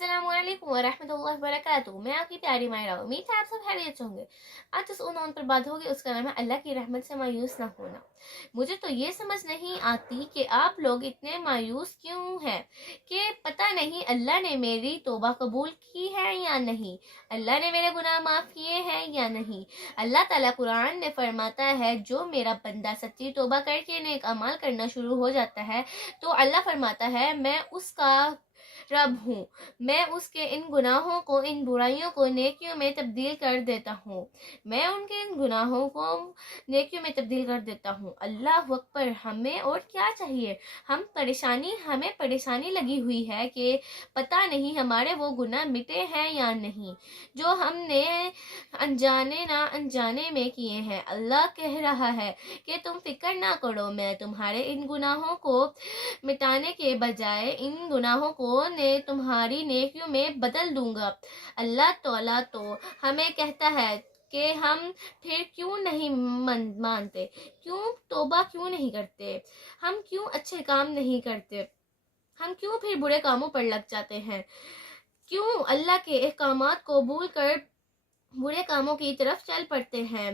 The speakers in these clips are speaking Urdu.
السلام علیکم ورحمۃ اللہ وبرکاتہ. میں آپ کی پیاری مائرہ. امید ہے آپ سب خیریت سے ہوں گے. آج جس عنوان پر بات ہوگی اس کا نام ہے اللہ کی رحمت سے مایوس نہ ہونا. مجھے تو یہ سمجھ نہیں آتی کہ آپ لوگ اتنے مایوس کیوں ہیں کہ پتہ نہیں اللہ نے میری توبہ قبول کی ہے یا نہیں, اللہ نے میرے گناہ معاف کیے ہیں یا نہیں. اللہ تعالیٰ قرآن میں فرماتا ہے جو میرا بندہ سچی توبہ کر کے نیک اعمال کرنا شروع ہو جاتا ہے تو اللہ فرماتا ہے میں اس کا رب ہوں, میں اس کے ان گناہوں کو, ان برائیوں کو نیکیوں میں تبدیل کر دیتا ہوں, میں ان کے ان گناہوں کو نیکیوں میں تبدیل کر دیتا ہوں. اللہ اکبر. ہمیں اور کیا چاہیے؟ ہمیں پریشانی لگی ہوئی ہے کہ پتہ نہیں ہمارے وہ گناہ مٹے ہیں یا نہیں جو ہم نے انجانے نہ انجانے میں کیے ہیں. اللہ کہہ رہا ہے کہ تم فکر نہ کرو, میں تمہارے ان گناہوں کو مٹانے کے بجائے ان گناہوں کو تمہاری نیکیوں میں بدل دوں گا. اللہ تعالیٰ تو ہمیں کہتا ہے کہ ہم پھر کیوں نہیں مانتے, کیوں توبہ کیوں نہیں کرتے, ہم کیوں اچھے کام نہیں کرتے, ہم کیوں پھر برے کاموں پر لگ جاتے ہیں, کیوں اللہ کے احکامات کو بھول کر برے کاموں کی طرف چل پڑتے ہیں.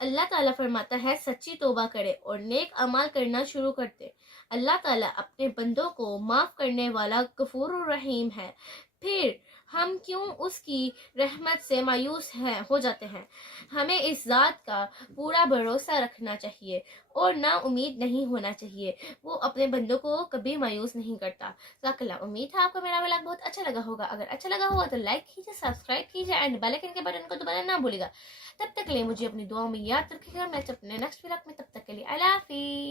اللہ تعالیٰ فرماتا ہے سچی توبہ کرے اور نیک اعمال کرنا شروع کرتے. اللہ تعالیٰ اپنے بندوں کو معاف کرنے والا غفور الرحیم ہے. پھر ہم کیوں اس کی رحمت سے مایوس ہو جاتے ہیں؟ ہمیں اس ذات کا پورا بھروسہ رکھنا چاہیے اور نا امید نہیں ہونا چاہیے. وہ اپنے بندوں کو کبھی مایوس نہیں کرتا. ذاک اللہ. امید ہے آپ کو میرا ولاگ بہت اچھا لگا ہوگا. اگر اچھا لگا ہوگا تو لائک کیجیے, سبسکرائب کیجیے اینڈ بیل آئیکن کے بٹن کو دبانا نہ بھولیے گا. تب تک کے لیے مجھے اپنی دعاؤں میں یاد رکھیے گا. میں اپنے نیکسٹ ولاگ میں, تب تک کے لیے اللہ حافظ.